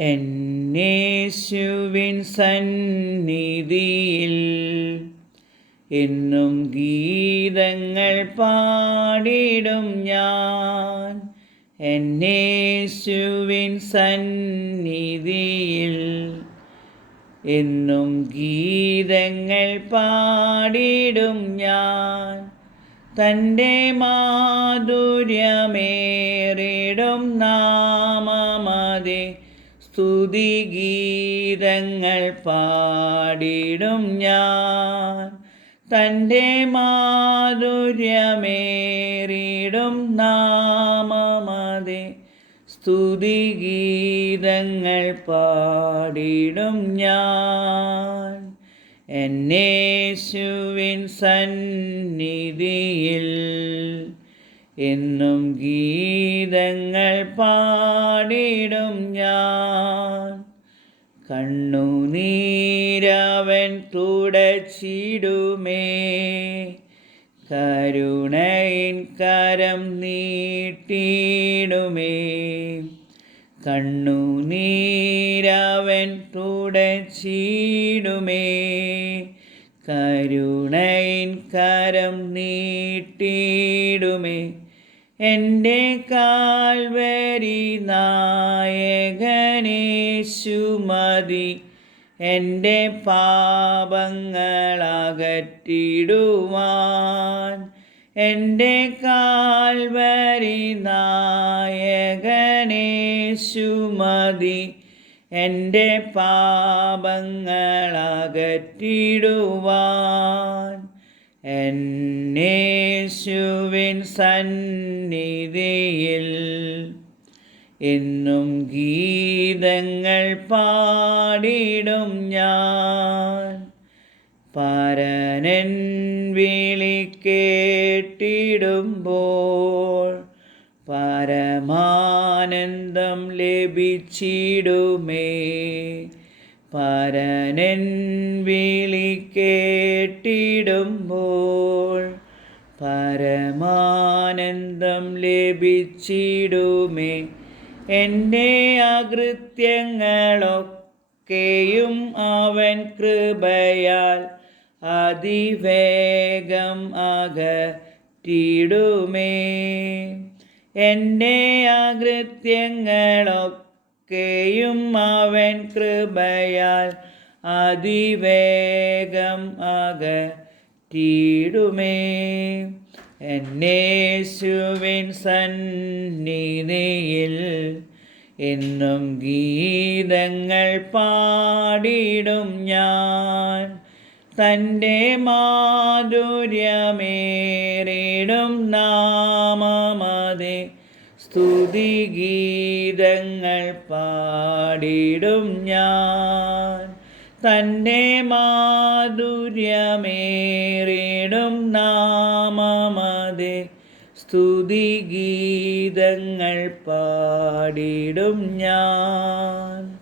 എന്നേശുവിൻ സന്നിധിയിൽ എന്നും ഗീതങ്ങൾ പാടിടും ഞാൻ. എന്നേശുവിൻ സന്നിധിയിൽ എന്നും ഗീതങ്ങൾ പാടിടും ഞാൻ. തന്റെ മാധുര്യമേറിടും നാമമതെ സ്തുതിഗീതങ്ങൾ പാടിടും ഞാൻ. തന്റെ മാധുര്യമേറിടും നാമമതെ. സ്തുതിഗീതങ്ങൾ പാടിടും ഞാൻ. എന്നേശുവിൻ സന്നിധിയിൽ എന്നും ഗീതങ്ങൾ പാടിടും ഞാൻ. കണ്ണു കണ്ണുനീരവൻ തുടച്ചിടുമേ. കരുണയിൻ കരം നീട്ടിടുമേ കണ്ണു കണ്ണുനീരവൻ തുടച്ചിടുമേ. കരുണയിൻ കരം നീട്ടിടുമേ എന്റെ കാൽവരി നായകനേശുമതി എന്റെ പാപങ്ങളകറ്റിടുവാൻ എന്റെ കാൽവരി നായകനേശുമതി എന്റെ പാപങ്ങളകറ്റിടുവാൻ എന്നേശുവിൻ സന്നിധിയിൽ എന്നും ഗീതങ്ങൾ പാടിടും ഞാൻ. പരനൻ വിളി കേട്ടിടുമ്പോൾ പരമാനന്ദം ലഭിച്ചിടുമേ. പരനൻ വിളി കേട്ടിടുമ്പോൾ പരമാനന്ദം ലഭിച്ചിടുമേ. എന്റെ അകൃത്യങ്ങളൊക്കെയും അവൻ കൃപയാൽ അതിവേഗം അകറ്റിടുമേ. എന്റെ അകൃത്യങ്ങളൊക്കെയും അവൻ കൃപയാൽ അതിവേഗം അകറ്റിടുമേ. എന്നേശുവിൻ സന്നിധിയിൽ എന്നും ഗീതങ്ങൾ പാടിടും ഞാൻ. തന്റെ മാധുര്യമേറിടും നാമമതെ. സ്തുതിഗീതങ്ങൾ പാടിടും ഞാൻ. തന്റെ മാധുര്യമേറിടും നാമമതെ. സ്തുതിഗീതങ്ങൾ പാടിടും ഞാൻ.